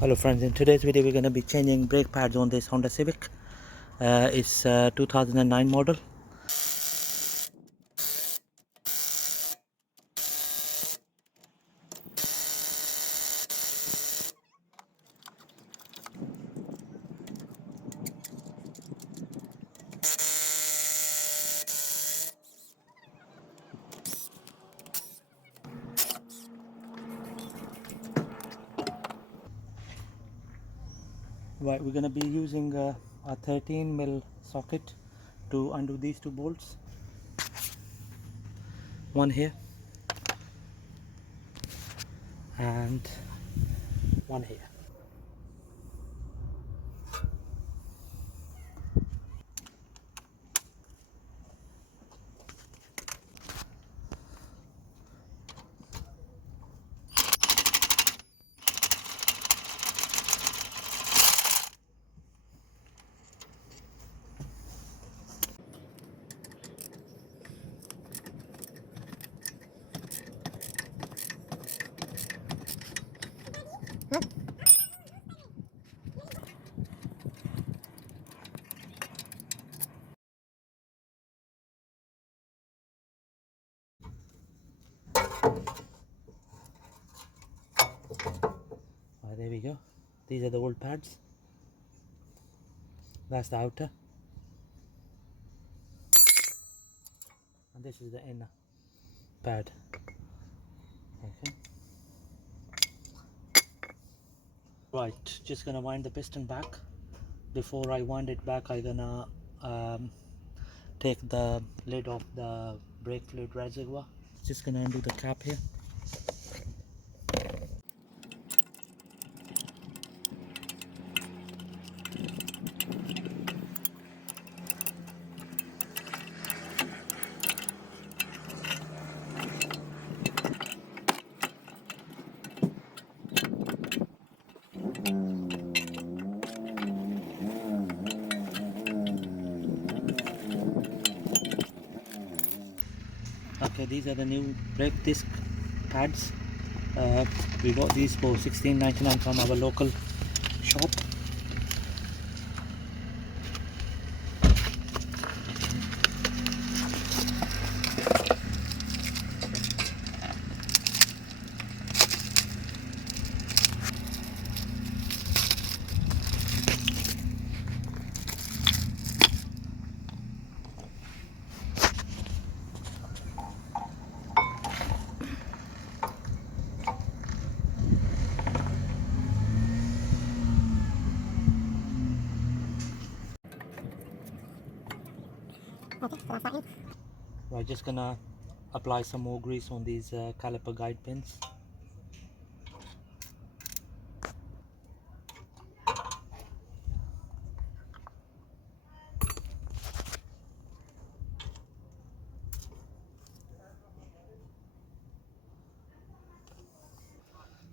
Hello friends, in today's video we're going to be changing brake pads on this Honda Civic. It's 2009 model. Right, we're going to be using a 13mm socket to undo these two bolts. One here and one here. Right, there we go. These are the old pads. That's the outer. And this is the inner pad. Okay. Right, just gonna wind the piston back. Before I wind it back, I'm gonna take the lid off the brake fluid reservoir. Just gonna undo the cap here. Okay, these are the new brake disc pads. We got these for $16.99 from our local shop. We're just gonna apply some more grease on these caliper guide pins.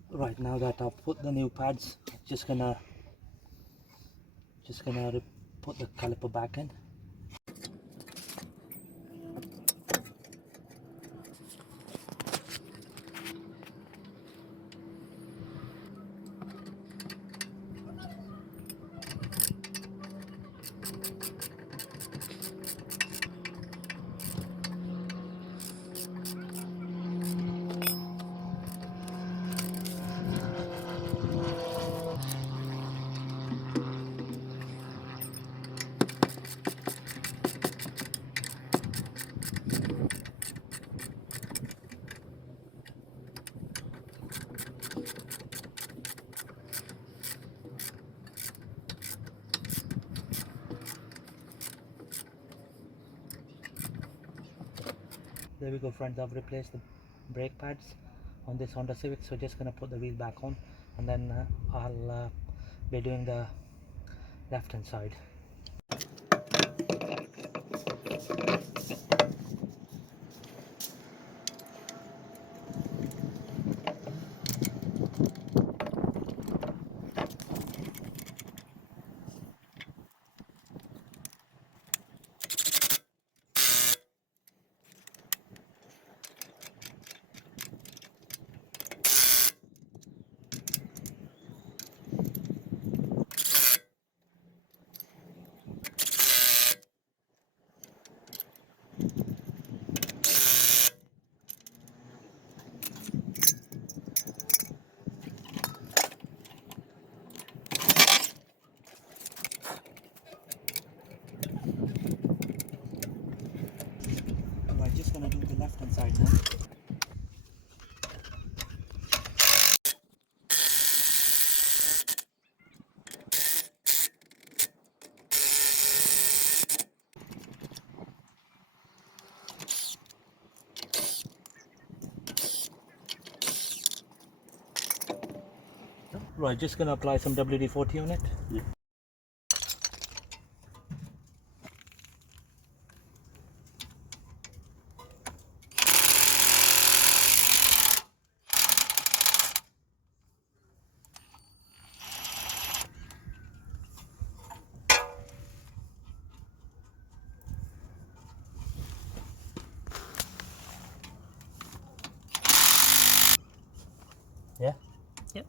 Right, now that I've put the new pads, just gonna put the caliper back in. There we go friends, I've replaced the brake pads on this Honda Civic, so just gonna put the wheel back on, and then I'll be doing the left hand side. Right, just gonna apply some WD-40 on it. Yeah. Yeah. Yep.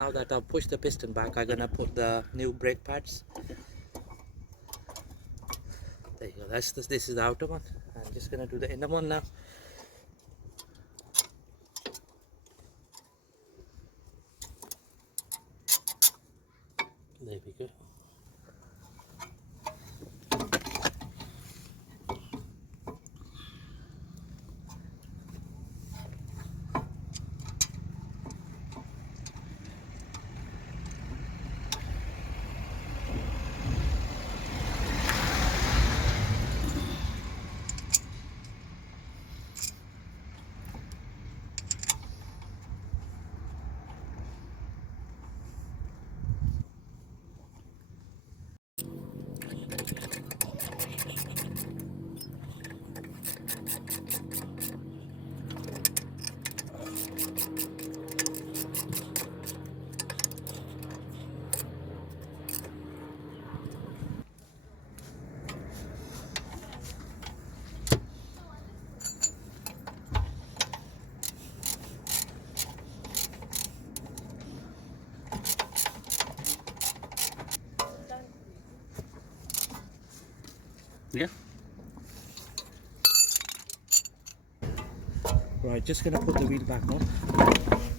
Now that I've pushed the piston back, I'm gonna put the new brake pads. There you go. This is the outer one. I'm just gonna do the inner one now. There we go. Yeah. Right, just gonna put the wheel back on.